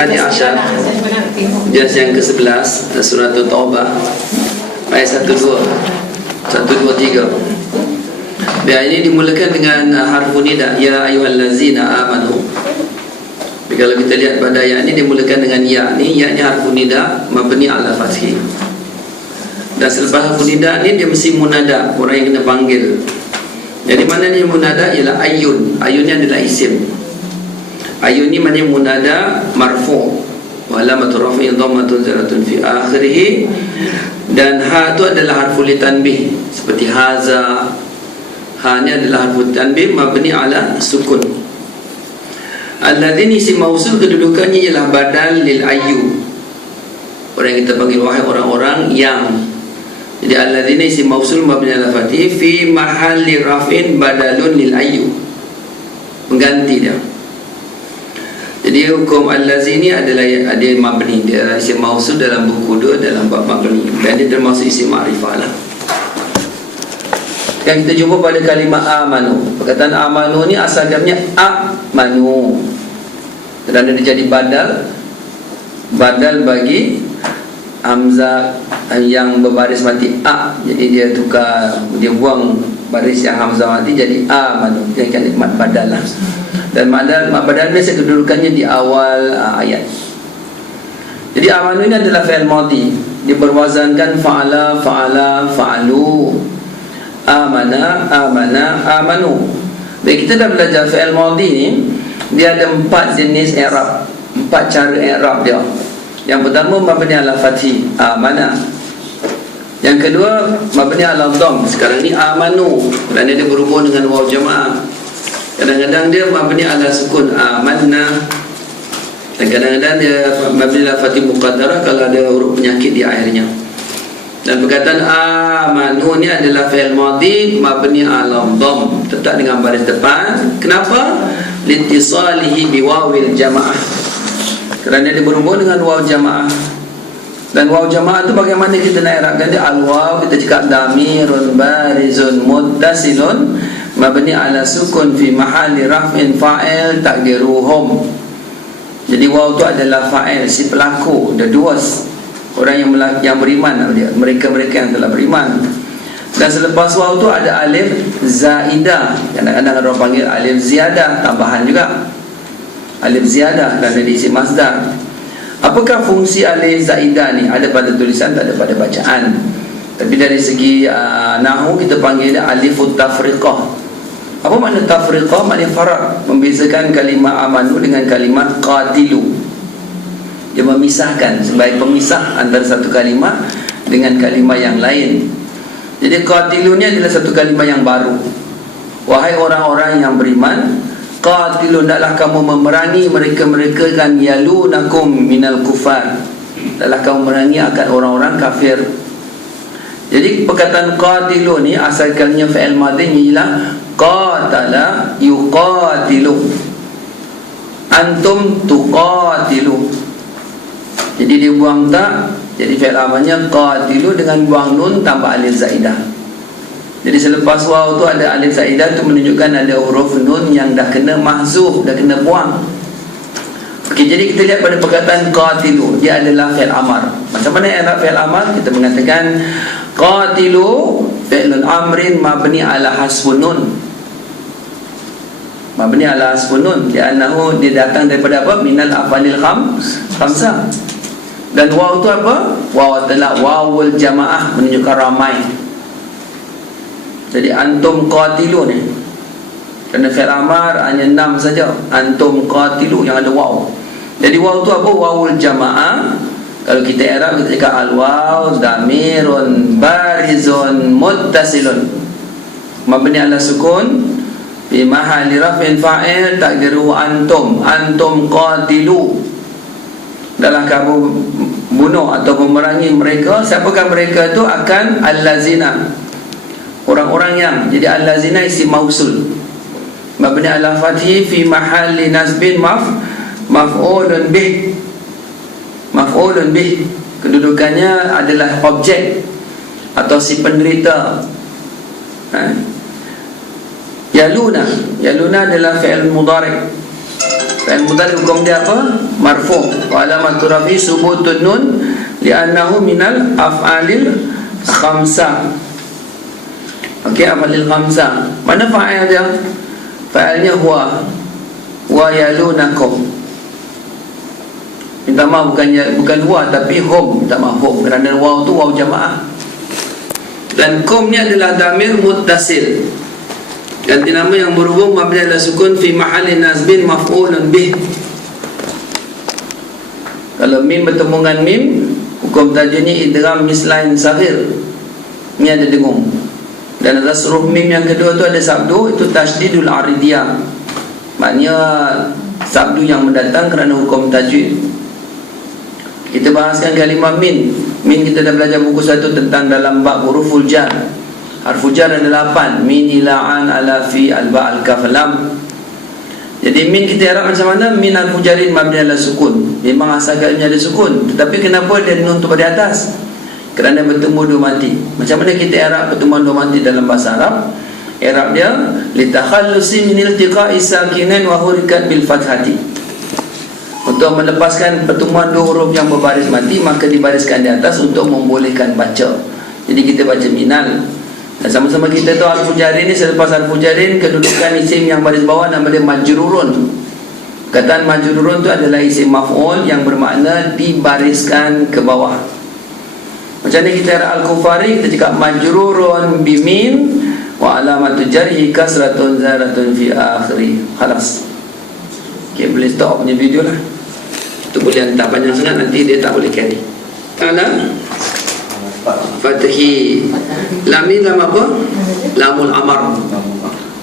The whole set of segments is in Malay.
hadi asyar, jas yang ke-11 surah Taubah ayat 12 123. Dan ini dimulakan dengan harfu nida, ya ayyuhallazina amanu. Kalau kita lihat pada ayat ini dimulakan dengan ya, ni ya ni harfu nida mabni ala fathi. Dan selepas harfu nida ni dia mesti munada, orang yang kena panggil. Jadi mana ni munada ialah ayun. Ayun ni adalah isim. Ayun ni maknanya munada marfu', wa alamatu raf'i dhammatun zaratun fi akhirih. Dan ha tu adalah harfu litanbih, seperti haza. Ha ni adalah harfu tanbih mabni ala sukun. Alladzina isim mausul kedudukannya ialah badal lil ayyu. Orang yang kita panggil wahai orang-orang yang. Jadi alladzina isim mausul mabni ala fathih fi mahalli raf'in badalun lil ayyu, mengganti dia. Jadi hukum allazini adalah ada mabni, dia isim mausul dalam buku 2 dalam bab mabni, dan dia termasuk isim ma'rifah lah. Kan kita jumpa pada kalimah amanu. Perkataan amanu ni asalnya amanu, kerana dia jadi badal bagi hamzah yang berbaris mati a. Jadi dia tukar, dia buang baris yang hamzah mati jadi amanu. Dia kalimah badal lah. Dan badal biasa kedudukannya di awal ayat. Jadi amanu ini adalah fi'il madhi, dia berwazankan fa'ala, fa'alu, amana, amanu. Baik, kita dah belajar fi'il madhi ni, dia ada 4 jenis i'rab, 4 cara i'rab dia. Yang pertama mabni ala fathi, amana. Yang kedua mabni ala dhamm. Sekarang ni amanu, kerana dia berhubung dengan waw jamaah. Kadang-kadang dia mabni ala sukun, amanna. Dan kadang-kadang dia mabni ala fathi muqaddarah kalau ada huruf penyakit di akhirnya. Dan perkataan amanu ni adalah fi'il madhi mabni ala dhamm, tetap dengan baris depan. Kenapa? Litisalihi biwawil jamaah, kerana dia berhubung dengan waw jamaah. Dan waw jamaah tu bagaimana kita nak i'rabkan dia? Al-waw kita cakap damirun barizun muttasilun mabni ala sukun fi mahalli raf'in fa'il takdiruhum. Jadi waw tu adalah fa'il, si pelaku, the doers, orang yang beriman, mereka-mereka yang telah beriman. Dan selepas waw tu ada alif zaidah, kadang-kadang orang panggil alif ziyadah, tambahan juga, alif ziyadah, dan dari isim masdar. Apakah fungsi alif zaidah ni? Ada pada tulisan, tak ada pada bacaan. Tapi dari segi nahwu kita panggil dia alifut tafriqah. Apa makna tafriqah? Maknanya faraq, membezakan kalimah amanu dengan kalimah qatilu. Dia memisahkan, sebagai pemisah antara satu kalimah dengan kalimah yang lain. Jadi qatilu ni adalah satu kalimah yang baru. Wahai orang-orang yang beriman, qatilu, hendaklah kamu memerangi mereka-mereka kan yalunakum minal kufar, hendaklah kamu memerangi akan orang-orang kafir. Jadi perkataan qatilu ni asalkannya fi'il madhi ialah qatala yuqatilu, antum tuqatilu. Jadi dia buang tak, jadi fi'il amalnya qatilu dengan buang nun tambah alif zaidah. Jadi selepas waw tu ada alif zaidah, tu menunjukkan ada huruf nun yang dah kena mahzuf, dah kena buang. Okey, jadi kita lihat pada perkataan qatilu, dia adalah fi'il amar. Macam mana i'rab fi'il amar? Kita mengatakan qatilu fi'lun amrin mabni ala hasbun nun, mabni ala hasbun nun, li'annahu dia datang daripada apa? Minal afalil khamsah. Dan waw tu apa? Waw adalah wawul jamaah, menunjukkan ramai. Jadi antum qatilu ni, kerana fi'il amar hanya 6 saja, antum qatilu yang ada waw. Jadi waw tu apa? Wawul jamaah. Kalau kita i'rab, kita cakap al-waw damirun barizun muttasilun mabni ala sukun fi mahalli raf'in fa'il takdiruhu antum, antum qatilu, adalah kamu bunuh atau memerangi mereka. Siapakah mereka tu? Akan allazina, orang-orang yang. Jadi allazina isim mausul mabni ala fathi fi mahalli nasbin maf'ulun bih. Maf'ulun bih kedudukannya adalah objek atau si penderita. Yaluna adalah fi'il mudhari'. Fi'il mudhari' hukum dia apa? Marfu'. Wa alamatu rafi subutun nun li'annahu minal af'alil khamsah. Okey, af'alil khamsah. Mana fa'il dia? Fa'ilnya huwa wa yalunakum. Minta maaf, bukan huwa tapi hum. Minta maaf, hum, kerana waw tu waw jamaah. Dan kum ni adalah damir muttasil, ganti nama yang berhubung mabni ala sukun fi mahalli nasbin maf'ulun bih. Kalau mim bertemu dengan mim, hukum tajwidnya idgham mislain saghir. Ni ada dengung. Dan atas huruf mim yang kedua tu ada sabdu, itu tasydidul aridiyah. Maknanya sabdu yang mendatang kerana hukum tajwid. Kita bahaskan kalimah min. Min kita dah belajar buku 1 tentang dalam bab huruful jar. Harful jar ada 8. Min, ila, an, ala, fi, alba, al-kaf, lam. Jadi min kita i'rab macam mana? Min harful jarin mabni ala sukun. Memang asal kalimahnya ada sukun, tetapi kenapa dia nun tu pada atas? Kerana bertemu dua mati. Macam mana kita i'rab pertemuan dua mati dalam bahasa Arab? I'rab dia litakhallusi min iltiqa'i sakinain wa hurikat bil fathati. Untuk melepaskan pertemuan dua huruf yang berbaris mati, maka dibariskan di atas untuk membolehkan baca. Jadi kita baca minal. Dan sama-sama kita tahu harful jarin ni, selepas harful jarin kedudukan isim yang baris bawah nama dia majrurun. Kataan majrurun tu adalah isim maf'ul yang bermakna dibariskan ke bawah. Macam ni kita i'rab al-kufari, kita cakap majrurun bimin wa alamatu jarhi kasratun zaratun fi akhiri. Khalas. Okay, boleh stop punya video lah. Itu boleh hantar panjang sangat, nanti dia tak boleh carry. Ala Fathi. Lam ni lam apa? Lamul amar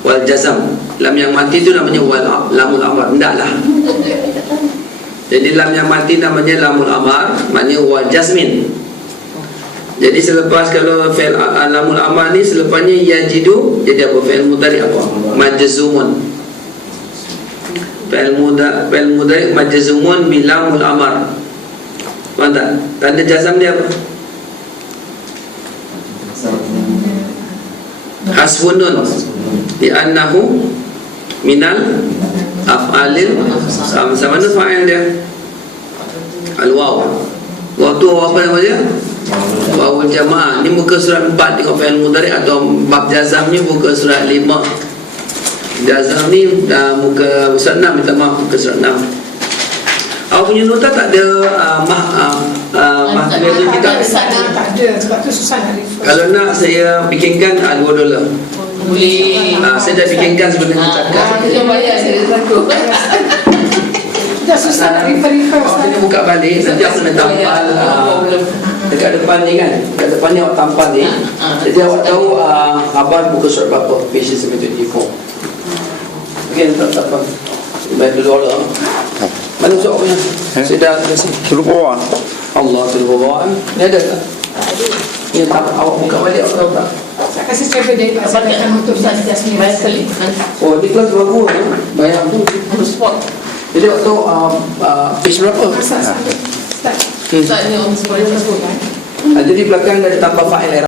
wal jazam. Lam yang mati tu namanya lamul amar. Tidaklah. Jadi lam yang mati namanya lamul amar, maknanya wal jazmin. Jadi selepas kalau fi'il lamul amar ni selepasnya yajidu, jadi apa? Fi'il mudhari apa? Majzumun. Fi'il mudhari majzumun bi lamul amar. Faham tak? Tanda jazam dia apa? Hasfun nun li'annahu minal af'alil khamsah. Mana fa'il dia? Al-waw. Waw tu apa nama dia? Wawul jamaah. Ni muka surat 4 tengok fi'il mudhari atau bab jazam ni muka surat 5. Jazam ni muka surat 6, minta maaf, muka surat 6. Awak punya nota tak ada kita tak ada, sebab tu susah nak refer. Kalau nak saya bikinkan $2. Boleh. Saya dah bikinkan sebenarnya cakap. Kita bayar, saya takut. Dah susah nak refer. Awak kena buka balik, nanti aku nak tampal dekat depan ni kan. Dekat depan ni awak tampal ni. Jadi awak tahu khabar buku surat berapa, page 724. Okey, tak apa. Bayar $2. Mana surat punya? Saya dah kasih. Suruh bawah. Allah, suruh bawah. Ni ada tak? Ni tak, awak buka balik, awak tahu tak? Saya kasih stable date, saya akan untuk just ni. Bayar sekali. Oh, ni kelas berapa? Bayar tu. Spot. Jadi awak tahu page berapa? Start. Start ni on spot. Jadi belakang ada tambah file